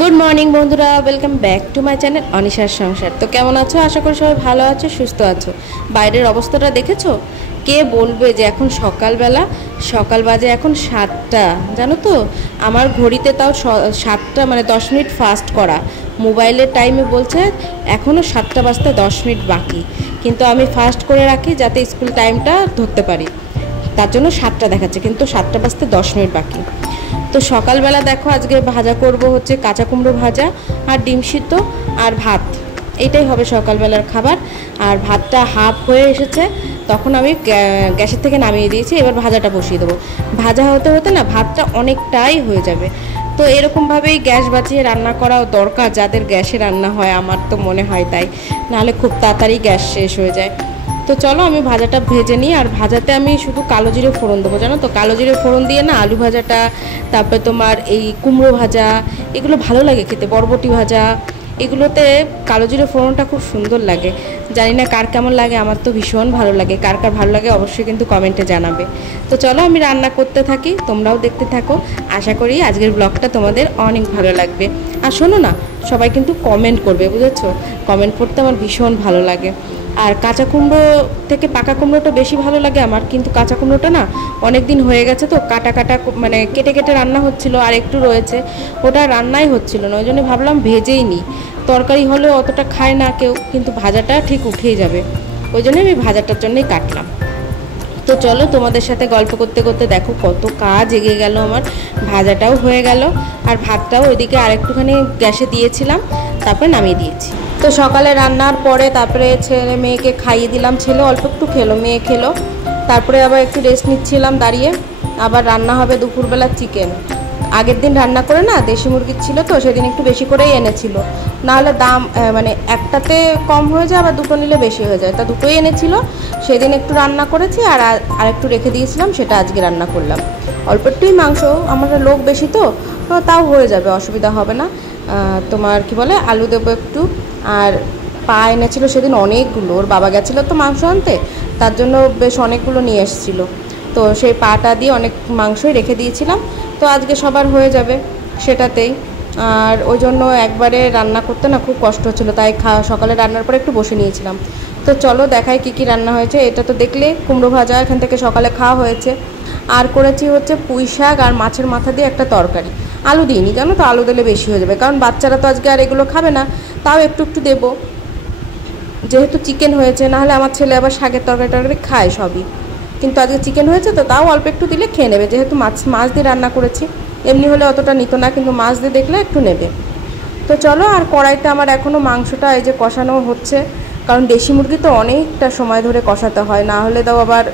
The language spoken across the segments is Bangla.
গুড মর্নিং বন্ধুরা, welcome back to my channel অনিশার সংসার। তো কেমন আছো? আশা করি সবাই ভালো আছো, সুস্থ আছো। বাইরের অবস্থাটা দেখেছো? কে বলবে যে এখন সকালবেলা, সকাল বাজে এখন 7টা, জানো তো? আমার ঘড়িতে তাও 7টা মানে 10 মিনিট ফাস্ট করা, মোবাইলের টাইমে বলছে এখনও 7টা বাজতে 10 মিনিট বাকি, কিন্তু আমি ফাস্ট করে রাখি যাতে স্কুল টাইমটা ধরতে পারি। তার জন্য 7টা দেখাচ্ছে, কিন্তু 7টা বাজতে 10 মিনিট বাকি। তো সকালবেলা দেখো আজকে ভাজা করব হচ্ছে কাঁচা কুমড়ো ভাজা আর ডিম সিদ্ধ আর ভাত, এইটাই হবে সকালবেলার খাবার। আর ভাতটা হাফ হয়ে এসেছে, তখন আমি গ্যাসের থেকে নামিয়ে দিয়েছি। এবার ভাজাটা বসিয়ে দেবো। ভাজা হতে হতে না ভাতটা অনেকটাই হয়ে যাবে। তো এরকমভাবেই গ্যাস বাঁচিয়ে রান্না করাও দরকার, যাদের গ্যাসে রান্না হয়, আমার তো মনে হয় তাই, নাহলে খুব তাড়াতাড়ি গ্যাস শেষ হয়ে যায়। তো চলো আমি ভাজাটা ভেজে নিই। আর ভাজাতে আমি শুধু কালো জিরে ফোড়ন দেবো, জানো তো? কালো জিরে ফোড়ন দিয়ে না আলু ভাজাটা, তারপরে তোমার এই কুমড়ো ভাজা, এগুলো ভালো লাগে খেতে, বরবটি ভাজা, এগুলোতে কালো জিরে ফোড়নটা খুব সুন্দর লাগে। জানি না কার কেমন লাগে, আমার তো ভীষণ ভালো লাগে। কার কার ভালো লাগে অবশ্যই কিন্তু কমেন্টে জানাবে। তো চলো আমি রান্না করতে থাকি, তোমরাও দেখতে থাকো। আশা করি আজকের ব্লগটা তোমাদের অনেক ভালো লাগবে। আর শোনো না, সবাই কিন্তু কমেন্ট করবে, বুঝেছো? কমেন্ট করতে আমার ভীষণ ভালো লাগে। আর কাঁচা কুমড়ো থেকে পাকা কুমড়োটা বেশি ভালো লাগে আমার, কিন্তু কাঁচা কুমড়োটা না অনেক দিন হয়ে গেছে, তো কাটা কাটা মানে কেটে কেটে রান্না হচ্ছিল, আর একটু রয়েছে, ওটা রান্নাই হচ্ছিল না। ওই জন্য ভাবলাম ভেজেই নিই, তরকারি হলে অতটা খায় না কেউ, কিন্তু ভাজাটা ঠিক উঠেই যাবে। ওই জন্য আমি ভাজাটার জন্যই কাটলাম। তো চলো তোমাদের সাথে গল্প করতে করতে দেখো কত কাজ এগিয়ে গেল আমার। ভাজাটাও হয়ে গেল, আর ভাতটাও ওইদিকে আরেকটুখানি গ্যাসে দিয়েছিলাম, তারপরে নামিয়ে দিয়েছি। তো সকালে রান্নার পরে তারপরে ছেলে মেয়েকে খাইয়ে দিলাম। ছেলে অল্প একটু খেলো, মেয়ে খেলো। তারপরে আবার একটু রেস্ট নিচ্ছিলাম দাঁড়িয়ে। আবার রান্না হবে দুপুরবেলা চিকেন। আগের দিন রান্না করে না দেশি মুরগির ছিল, তো সেদিন একটু বেশি করেই এনেছিল, নাহলে দাম মানে একটাতে কম হয়ে যায়, আবার দুটো নিলে বেশি হয়ে যায়, তা দুটোই এনেছিল। সেদিন একটু রান্না করেছি, আর একটু রেখে দিয়েছিলাম, সেটা আজকে রান্না করলাম। অল্প একটুই মাংস, আমাদের লোক বেশি তো, তাও হয়ে যাবে, অসুবিধা হবে না। তোমার কি বলে, আলু দেবো একটু। আর পা এনেছিল সেদিন অনেকগুলো, ওর বাবা গেছিলো তো মাংস আনতে, তার জন্য বেশ অনেকগুলো নিয়ে এসেছিলো। তো সেই পাটা দিয়ে অনেক মাংসই রেখে দিয়েছিলাম, তো আজকে সবার হয়ে যাবে সেটাতেই। আর ওই জন্য একবারে রান্না করতে না খুব কষ্ট হচ্ছিলো, তাই সকালে রান্নার পরে একটু বসে নিয়েছিলাম। তো চলো দেখাই কী কী রান্না হয়েছে। এটা তো দেখলে কুমড়ো ভাজা, এখান থেকে সকালে খাওয়া হয়েছে। আর করেছি হচ্ছে পুঁই শাক আর মাছের মাথা দিয়ে একটা তরকারি। আলু দিইনি, জানো তো? আলু দিলে বেশি হয়ে যাবে, কারণ বাচ্চারা তো আজকে আর এগুলো খাবে না, তাও একটু একটু দেবো, যেহেতু চিকেন হয়েছে। নাহলে আমার ছেলে আবার শাকের তরকারি খায় সবই, কিন্তু আজকে চিকেন হয়েছে তো তাও অল্প একটু দিলে খেয়ে নেবে, যেহেতু মাছ দিয়ে রান্না করেছি। এমনি হলে অতটা নিত না, কিন্তু মাছ দিয়ে দেখলে একটু নেবে। তো চলো, আর কড়াইতে আমার এখনও মাংসটা এই যে কষানো হচ্ছে, কারণ দেশি মুরগি তো অনেকটা সময় ধরে কষাতে হয়, না হলে তাও আবার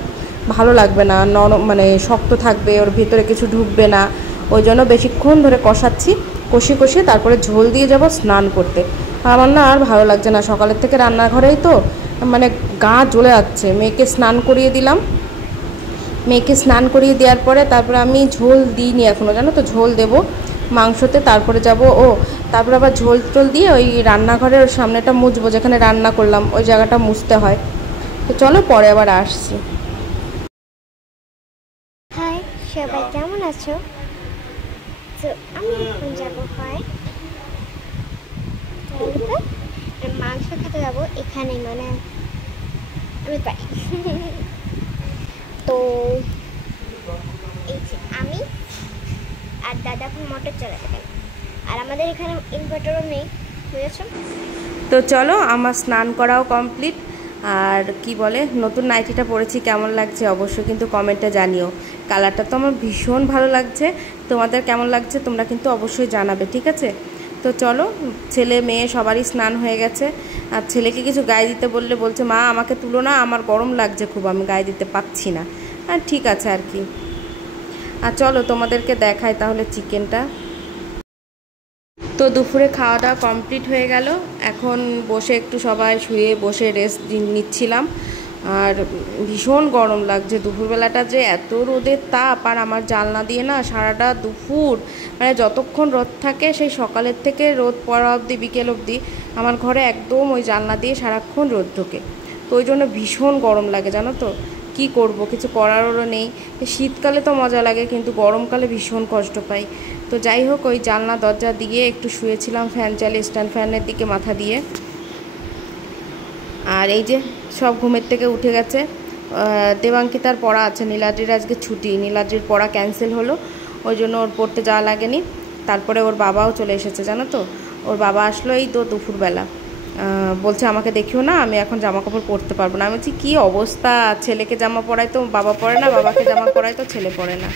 ভালো লাগবে না, নরম মানে শক্ত থাকবে, ওর ভিতরে কিছু ঢুকবে না। ওই জন্য বেশিক্ষণ ধরে কষাচ্ছি, কষিয়ে তারপরে ঝোল দিয়ে যাব স্নান করতে। আমার না আর ভালো লাগছে না, সকালের থেকে রান্নাঘরেই তো মানে গা জ্বলে যাচ্ছে। মেয়েকে স্নান করিয়ে দিলাম, মেয়েকে স্নান করিয়ে দেওয়ার পরে তারপরে আমি ঝোল দিইনি এখনও, জানো তো? ঝোল দেবো মাংসতে, তারপরে যাব তারপরে আবার ঝোল টোল দিয়ে ওই রান্নাঘরের সামনেটা মুছবো, যেখানে রান্না করলাম ওই জায়গাটা মুছতে হয়। তো চলো পরে আবার আসছি। হাই সবাই, কেমন আছো? তো আমি এখন যাবো মাংস খেতে যাবো এখানে, মানে আমি পাই। তো এই যে আমি আর দাদা এখন মোটর চালাতে গেল, আর আমাদের এখানে ইনভার্টারও নেই, বুঝেছো? তো চলো, আমার স্নান করাও কমপ্লিট। আর কি বলে, নতুন নাইটিটা পরেছি, কেমন লাগছে অবশ্যই কিন্তু কমেন্টে জানিও। কালারটা তো আমার ভীষণ ভালো লাগছে, তোমাদের কেমন লাগছে তোমরা কিন্তু অবশ্যই জানাবে, ঠিক আছে? তো চলো, ছেলে মেয়ে সবারই স্নান হয়ে গেছে। আর ছেলেকে কিছু গায়ে দিতে বললে বলছে, মা আমাকে তুলো না, আমার গরম লাগছে খুব, আমি গায়ে দিতে পারছি না। আর ঠিক আছে আর কি। আর চলো তোমাদেরকে দেখাই তাহলে চিকেনটা। তো দুপুরে খাওয়া দাওয়া কমপ্লিট হয়ে গেল, এখন বসে একটু সবাই শুয়ে বসে রেস্ট নিচ্ছিলাম। আর ভীষণ গরম লাগছে, দুপুরবেলাটা যে এত রোদের তাপ, আর আমার জানলা দিয়ে না সারাটা দুপুর মানে যতক্ষণ রোদ থাকে, সেই সকালের থেকে রোদ পড়া অবধি, বিকেল অবধি আমার ঘরে একদম ওই জানলা দিয়ে সারাক্ষণ রোদ ঢোকে। তো ওই জন্য ভীষণ গরম লাগে, জানো তো? কি করব, কিছু করারও নেই। শীতকালে তো মজা লাগে, কিন্তু গরমকালে ভীষণ কষ্ট পাই। তো যাই হোক, ওই জানলা দরজা দিয়ে একটু শুয়েছিলাম, ফ্যান চালিয়ে, স্ট্যান্ড ফ্যানের দিকে মাথা দিয়ে। আর এই যে সব ঘুমের থেকে উঠে গেছে। দেবাঙ্কিতার পড়া আছে, নীলাদ্রির আজকে ছুটি, নীলাদ্রির পড়া ক্যান্সেল হলো, ওই জন্য ওর পড়তে যাওয়া লাগেনি। তারপরে ওর বাবাও চলে এসেছে, জানো তো, ওর বাবা আসলো এই তো দুপুরবেলা। বলছে আমাকে দেখিও না, আমি এখন জামা কাপড় পরতে পারবো না। আমি বলছি কী অবস্থা, ছেলেকে জামা পরায় তো বাবা পরে না, বাবাকে জামা পরায় তো ছেলে পরে না।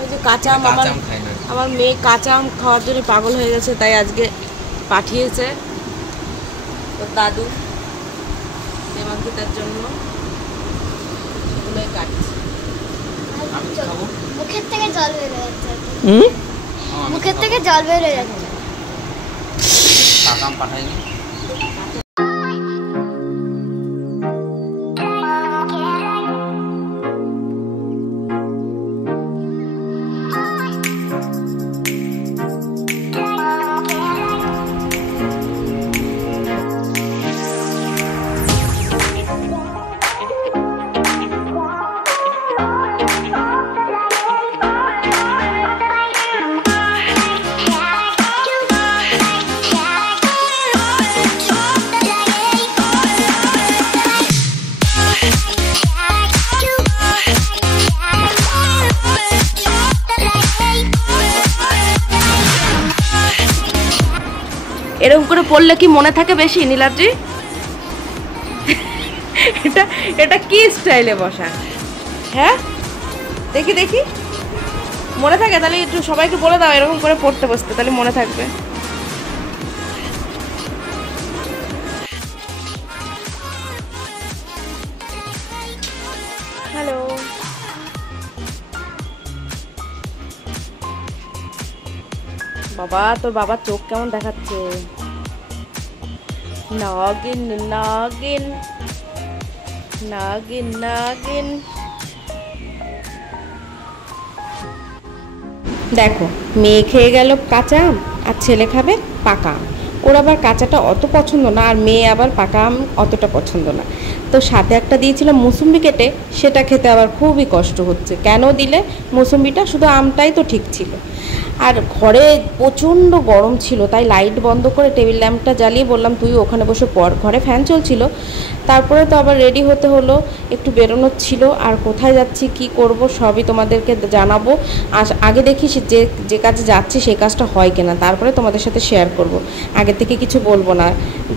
ওই যে কাঁচা আম, আমার মেয়ে কাঁচা আম খাওয়ার জন্য পাগল হয়ে গেছে, তাই আজকে পাঠিয়েছে ওর দাদু দেবাঙ্কিতার জন্য, সেগুলোই কাটছে। মুখের থেকে জল বের হয়ে যাচ্ছে, মুখের থেকে জল বের হয়ে যাচ্ছে। কাকাম পাঠাইনি। এরকম করে পড়লে কি মনে থাকে বেশি নীলাদ্রি? এটা এটা কি স্টাইলে বসা? হ্যাঁ দেখি দেখি, মনে থাকে? তাহলে একটু সবাইকে বলে দাও এরকম করে পড়তে বসতে, তাহলে মনে থাকবে। হ্যালো, বাবা তোর বাবার চোখ কেমন দেখাচ্ছে? নাগিন নাগিন নাগিন নাগিন। দেখো, মেয়ে খেয়ে গেল কাঁচা আম, আর ছেলে খাবে পাকা আম। ওর আবার কাঁচাটা অত পছন্দ না, আর মেয়ে আবার পাকা আম অতটা পছন্দ না। তো সাথে একটা দিয়েছিলাম মুসুম্বি কেটে, সেটা খেতে আবার খুবই কষ্ট হচ্ছে। কেন দিলে মুসুম্বিটা? শুধু আমটাই তো ঠিক ছিল। আর ঘরে প্রচণ্ড গরম ছিল, তাই লাইট বন্ধ করে টেবিল ল্যাম্পটা জ্বালিয়ে বললাম তুই ওখানে বসে পড়। ঘরে ফ্যান চলছিল। তারপরে তো আবার রেডি হতে হলো, একটু বেরোনোর ছিল। আর কোথায় যাচ্ছি কি করব সবই তোমাদেরকে জানাবো। আগে দেখি যে যে কাজে যাচ্ছি সেই কাজটা হয় কিনা, তারপরে তোমাদের সাথে শেয়ার করব। আগে থেকে কিছু বলবো না।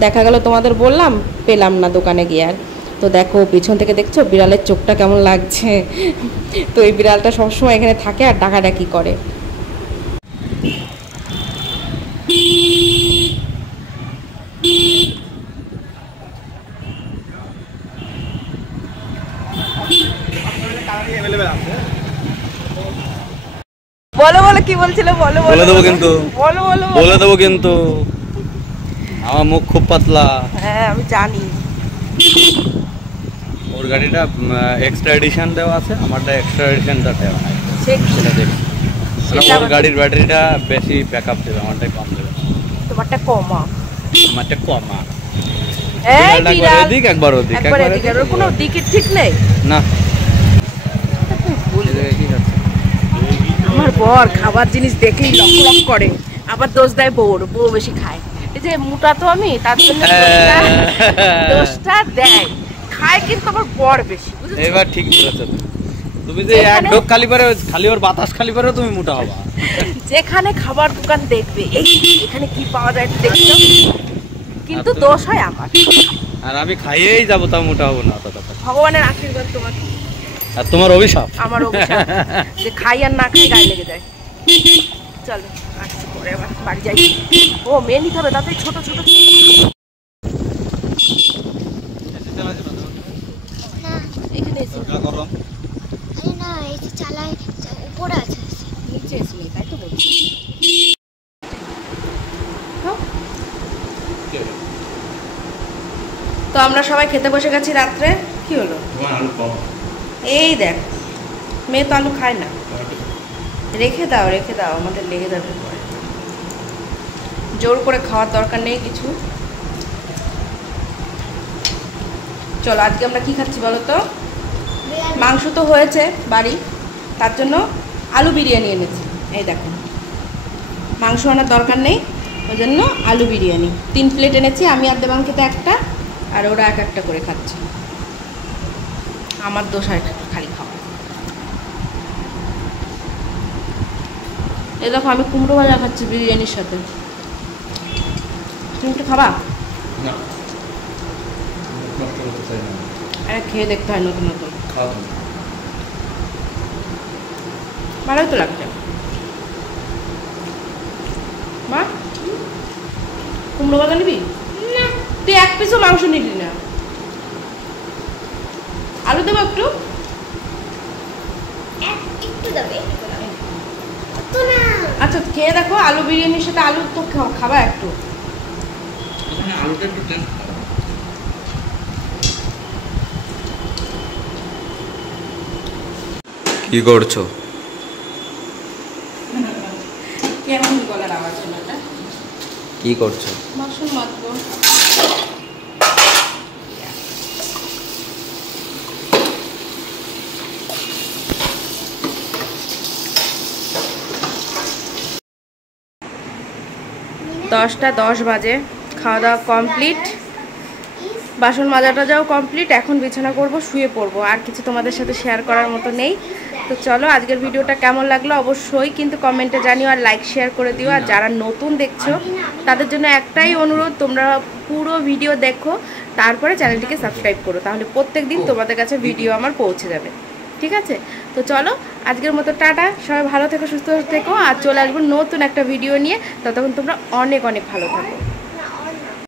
দেখা গেল তোমাদের বললাম, পেলাম না দোকানে গিয়ে আর। তো দেখো পিছন থেকে দেখছো বিড়ালের চোখটা কেমন লাগছে। তো এই বিড়ালটা সবসময় এখানে থাকে আর ডাকাডাকি করে। বলো বলো কি বলছিলে, বলো বলে দেবো কিন্তু, বলো বলো বলে দেবো কিন্তু, আমার মুখ খুব পাতলা। হ্যাঁ আমি জানি। ওর গাড়িটা এক্সট্রা এডিশন দেওয়া আছে, আমারটা এক্সট্রা এডিশনটা দেওয়া নাই, সেটা দেখি। ওর গাড়ির ব্যাটারিটা বেশি ব্যাকআপ দেবে, আমারটাই কম দেবে। তোমারটা কমা, আমারটা কমা। এই বিড়াল এদিক একবার ওদিক, একবার এদিকে, ওর কোনো দিকের ঠিক নেই না। আমার বর খাবার জিনিস দেখলেই লক লক করে, আবার দোষ দেয় বউর, বউ বেশি খায়। এই যে মোটা তো আমি, তার জন্য দোষটা দেয়। খায় কিন্তু আমার বর বেশি, বুঝেছো? এবার ঠিক বলেছো তুমি, যে এক ঢোক খালি পারে, খালি ওর বাতাস খালি পারে তুমি মোটা হবা। যেখানে খাবার দোকান দেখবে, এই এখানে কি পাওয়া যায় দেখছো, কিন্তু দোষ হয় আমার। আর আমি খাইয়েই যাবো, তাও মোটা হবো না। ভগবানের আশীর্বাদ তোমার, আর তোমার অভিশাপ আমার অভিশাপ, যে খাই আর না খাই গায়ে লেগে যায়। চলো আসছি পরে, আবার বাড়ি যাই। ও মেয়ে নিতে হবে তাতে, ছোট ছোট। এখানে এসে আরে না, এই যে চালায় উপরে আছে, নিচে এসে, তাই তো বলছি। তো আমরা সবাই খেতে বসে গেছি রাত্রে। কি হলো? এই দেখ, মেয়ে তো আলু খায় না। রেখে দাও রেখে দাও, আমাদের লেগে যাবে পরে। জোর করে খাওয়ার দরকার নেই কিছু। চলো আজকে আমরা কি খাচ্ছি বলো তো? মাংস তো হয়েছে বাড়ি, তার জন্য আলু বিরিয়ানি এনেছি। এই দেখো, মাংস আনার দরকার নেই, ওই জন্য আলু বিরিয়ানি 3 প্লেট এনেছি। আমি আর দেবাঙ্কিতা একটা, আর ওরা এক একটা করে খাচ্ছে। আমার দোষ হয় খালি খাওয়া। এই দেখো আমি কুমড়ো ভাজা খাচ্ছি বিরিয়ানির সাথে। তুমি একটু খাবা? না, নষ্ট করতে চাই না। আরে খেয়ে দেখতে হয় নতুন নতুন, খাওয়া ভালোই তো লাগছে। মা কুমড়ো ভাজা নিবি? না, তুই 1 পিসও মাংস নিবি না। আলু দেবো একটু? একটু দেবে, তো না। আচ্ছা খেয়ে দেখো, আলু বিরিয়ানির সাথে আলু তো খাবা একটু। ওখানে আলুটা একটু প্লেন। কি করছো? কেমন গলার আওয়াজ হলো এটা? কি করছো? বাসন মাজবো। দশটা 10 বাজে, খাওয়া দাওয়া কমপ্লিট, বাসন মাজাটা যাও কমপ্লিট। এখন বিছানা করব, শুয়ে পড়বো। আর কিছু তোমাদের সাথে শেয়ার করার মতো নেই। তো চলো আজকের ভিডিওটা কেমন লাগলো অবশ্যই কিন্তু কমেন্টে জানিও, আর লাইক শেয়ার করে দিও। আর যারা নতুন দেখছো তাদের জন্য একটাই অনুরোধ, তোমরা পুরো ভিডিও দেখো, তারপরে চ্যানেলটিকে সাবস্ক্রাইব করো, তাহলে প্রত্যেক দিন তোমাদের কাছে ভিডিও আমার পৌঁছে যাবে। ঠিক আছে? তো চলো আজকের মতো টাটা, সবাই ভালো থেকো, সুস্থ থেকো, আর চলে আসবো নতুন একটা ভিডিও নিয়ে। ততক্ষণ তোমরা অনেক অনেক ভালো থাকো।